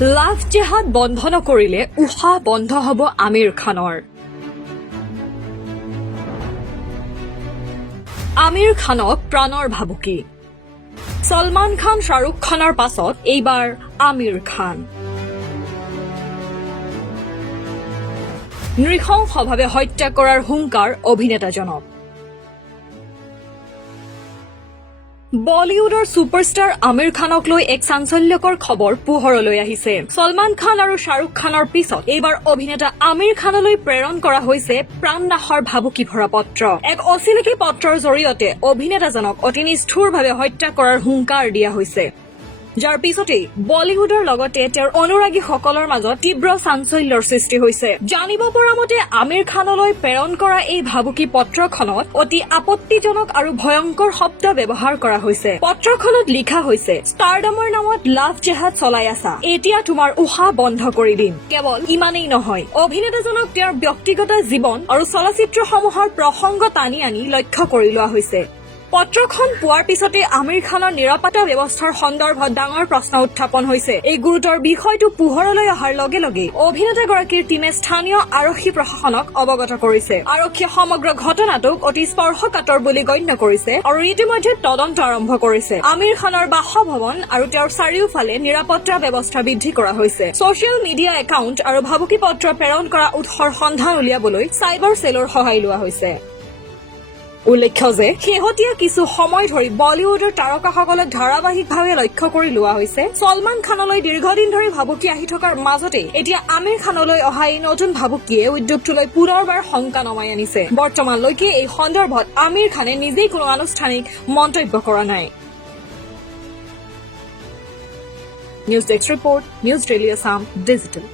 লাভ জেহাদ বন্ধ নকৰিলে উশাহ বন্ধ হ'ব আমিৰ খানৰ। আমিৰ খানক প্ৰাণৰ ভাবুকি। সলমান খান শ্বাহৰুখ খানৰ পাছত এইবাৰ আমিৰ খান। নৃশংসভাৱে হত্যা কৰাৰ হুংকাৰ অভিনেতাজনক। বলিউডৰ ছুপাৰষ্টাৰ আমিৰ খানক লৈ এক চাঞ্চল্যকৰ খবৰ পোহৰলৈ আহিছে। সলমান খান আৰু শ্বাহৰুখ খানৰ পিছত এইবাৰ অভিনেতা আমিৰ খানলৈ প্ৰেৰণ কৰা হৈছে প্ৰাণনাশৰ ভাবুকি ভৰা পত্ৰ। এক অচিনাকি পত্ৰৰ জৰিয়তে অভিনেতাজনক অতি নিষ্ঠুৰভাৱে হত্যা কৰাৰ হুংকাৰ দিয়া হৈছে, যাৰ পিছতেই বলিউডৰ লগতে তেওঁৰ অনুৰাগীসকলৰ মাজত তীব্ৰ চাঞ্চল্যৰ সৃষ্টি হৈছে। জানিব পৰা মতে আমিৰ খানলৈ প্ৰেৰণ কৰা এই ভাবুকি পত্ৰখনত অতি আপত্তিজনক আৰু ভয়ংকৰ শব্দ ব্যৱহাৰ কৰা হৈছে। পত্ৰখনত লিখা হৈছে, ষ্টাৰডমৰ নামত লাভ জেহাদ চলাই আছা, এতিয়া তোমাৰ উশাহ বন্ধ কৰি দিম। কেৱল ইমানেই নহয়, অভিনেতাজনক তেওঁৰ ব্যক্তিগত জীৱন আৰু চলচ্চিত্ৰসমূহৰ প্ৰসংগ টানি আনি লক্ষ্য কৰি লোৱা হৈছে। পত্ৰখন পোৱাৰ পিছতে আমিৰ খানৰ নিৰাপত্তা ব্যৱস্থাৰ সন্দৰ্ভত ডাঙৰ প্ৰশ্ন উত্থাপন হৈছে। এই গুৰুতৰ বিষয়টো পোহৰলৈ অহাৰ লগে লগে অভিনেতাগৰাকীৰ টীমে স্থানীয় আৰক্ষী প্ৰশাসনক অৱগত কৰিছে। আৰক্ষীয়ে সমগ্ৰ ঘটনাটোক অতি স্পৰ্শকাতৰ বুলি গণ্য কৰিছে আৰু ইতিমধ্যে তদন্ত আৰম্ভ কৰিছে। আমিৰ খানৰ বাসভৱন আৰু তেওঁৰ চাৰিওফালে নিৰাপত্তা ব্যৱস্থা বৃদ্ধি কৰা হৈছে। ছচিয়েল মিডিয়া একাউণ্ট আৰু ভাবুকি পত্ৰ প্ৰেৰণ কৰা উৎসৰ সন্ধান উলিয়াবলৈ চাইবাৰ চেলৰ সহায় লোৱা হৈছে। উল্লেখ্য যে শেহতীয়া কিছু সময় ধৰি বলিউডৰ তাৰকাসকলক ধাৰাবাহিকভাৱে লক্ষ্য কৰি লোৱা হৈছে। সলমান খানলৈ দীৰ্ঘদিন ধৰি ভাবুকি আহি থকাৰ মাজতে এতিয়া আমিৰ খানলৈ অহা এই নতুন ভাবুকিয়ে উদ্যোগটোলৈ পুনৰবাৰ শংকা নমাই আনিছে। বৰ্তমানলৈকে এই সন্দৰ্ভত আমিৰ খানে নিজেই কোনো আনুষ্ঠানিক মন্তব্য কৰা নাই। News desk report, news daily Assam digital.